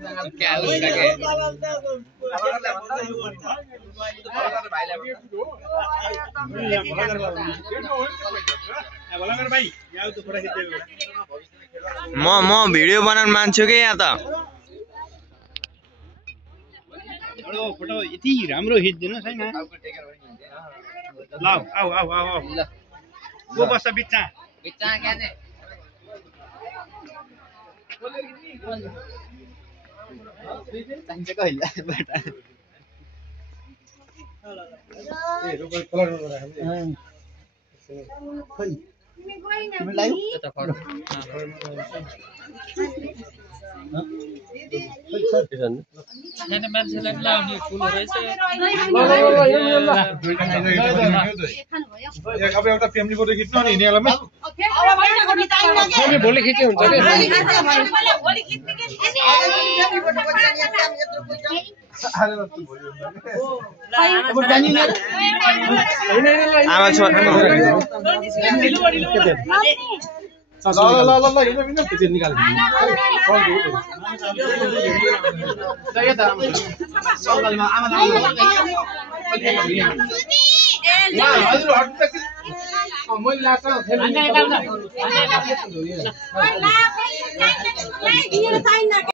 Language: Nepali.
क्या उसका क्या म भिडियो बनाउन मान्छु के यहाँ त फोटो यति राम्रो खिच्दिनुस् हैन ल आऊ आऊ आऊ आऊ ल को बस्छ बिच्चा बिच्चा क्या ने चाहिन्छ कहिले बेटा ए रोबल कलर खोइ तिमी लाइव त फर्म हैन मान्छेलाई लाउने फुल रहेछ अब एउटा फ्यामिली फोटो खिच्नु नि हिनेलामै भोलि खिच्नु हुन्छ के आमा छोरा ल हिँड्नु हिँड्नु त्यो निकाल सङ्गलमा आमा हजुर हट्नु मैले लाग्छ